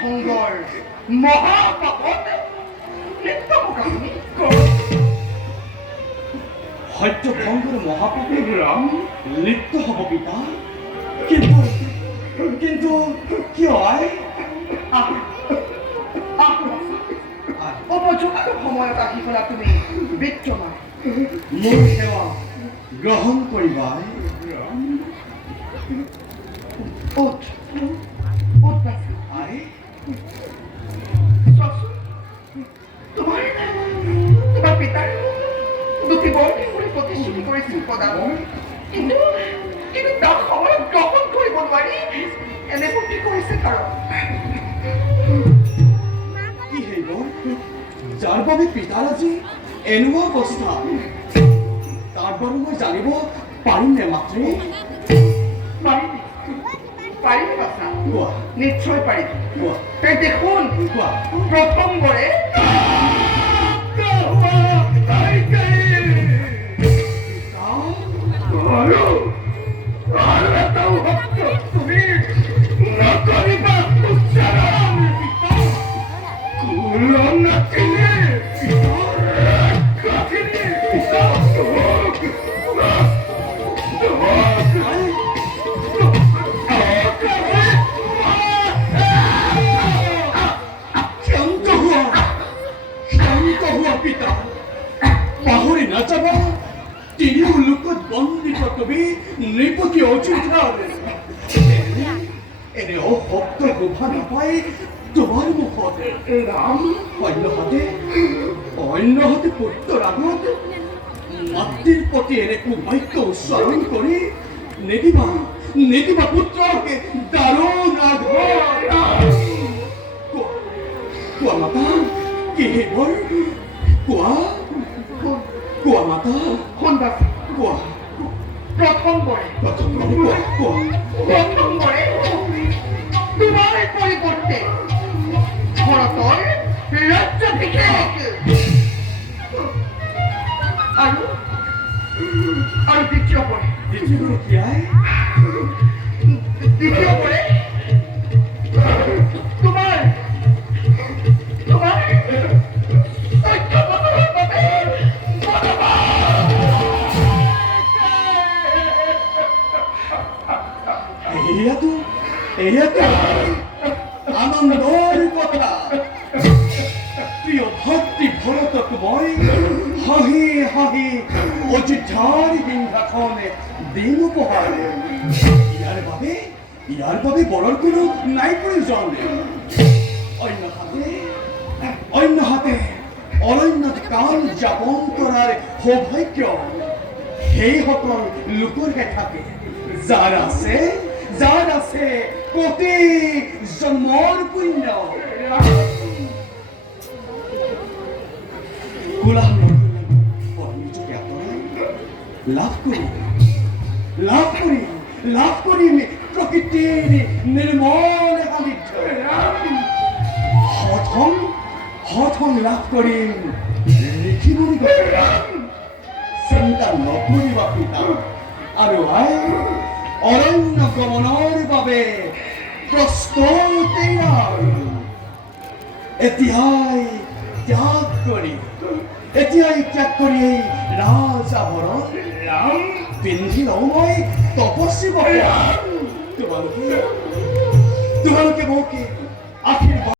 ভংগৰ মহাপাপত লিপ্ত মুখামুখি সত্য ভংগৰ মহাপাপে লিপ্ত হ'ব পিতা কিন্তু কিন্তু কিয় উপযুক্ত সময়ত আহি পেলাই তুমি বিত্তমান মোৰ সেৱা গ্ৰহণ কৰিবা উঠ বাছা আই চোৱাচোন তোমাৰ পিতাৰ দুটি বৰ্তি কৰি প্ৰতিশ্ৰুতি কৰিছিল পদাবৰ কিন্তু তাৰ সময়ত গ্ৰহণ কৰিব নোৱাৰি এনে বুদ্ধি কৰিছে কাৰণ কি সেইবোৰ যাৰ বাবে পিতাৰ আজি এনেকুৱা অৱস্থা তাৰ বাৰু মই জানিব পাৰিমনে মাতৃ পাৰিবি বাছা কোৱা নিশ্চয় পাৰিবি কোৱা তাই দেখোন কোৱা প্ৰথমবাৰে পাহৰি নাযাবা তিনি লোকত বন্দিত তুমি নৃপতি অযোধ্যাৰ এনে অশব্দ শোভা নাপায় তোমাৰ মুখত ৰাম অন্যহাতে পুত্ৰৰ আগত মাতৃৰ প্ৰতি এনে কুবাক্য উচ্চাৰণ কৰি নিদিবা পুত্ৰকে দাৰুণ কোৱা মাতা কি সেইবোৰ কোৱা মাতা সন্দাসী কোৱা প্ৰথমবাৰে তোমাৰ পৰিৱৰ্তে ভৰতৰ ৰাজ্যাভিষেক আৰু দ্বিতীয়বাৰে তোমাৰ এয়াতো আনন্দৰ কথা প্ৰিয় ভক্তি ভৰতক মই হাঁহি অযোধ্যাৰ সিংহাসনে দিন উপহাৰ ইয়াৰ বাবে বৰৰ কোনো নাই প্ৰয়োজন অন্যহাতে অৰণ্যত কাল যাপন কৰাৰ সৌভাগ্য সেইসকল লোকৰহে থাকে যাৰ আছে কোটি জন্মৰ পুণ্য নিজকে আঁতৰাই লাভ কৰিম প্ৰকৃতিৰ নিৰ্মল সান্নিধ্য হঠং লাভ কৰিম ঋষিমুনি চিন্তা নকৰিবা পিতা আৰু অৰণ্য গমনৰ বাবে প্ৰস্তুতি এতিয়াই ত্যাগ কৰি ৰাজ আভৰণ পিন্ধি লওঁ মই তপস্বী তোমালোকে মোক আশীৰ্বাদ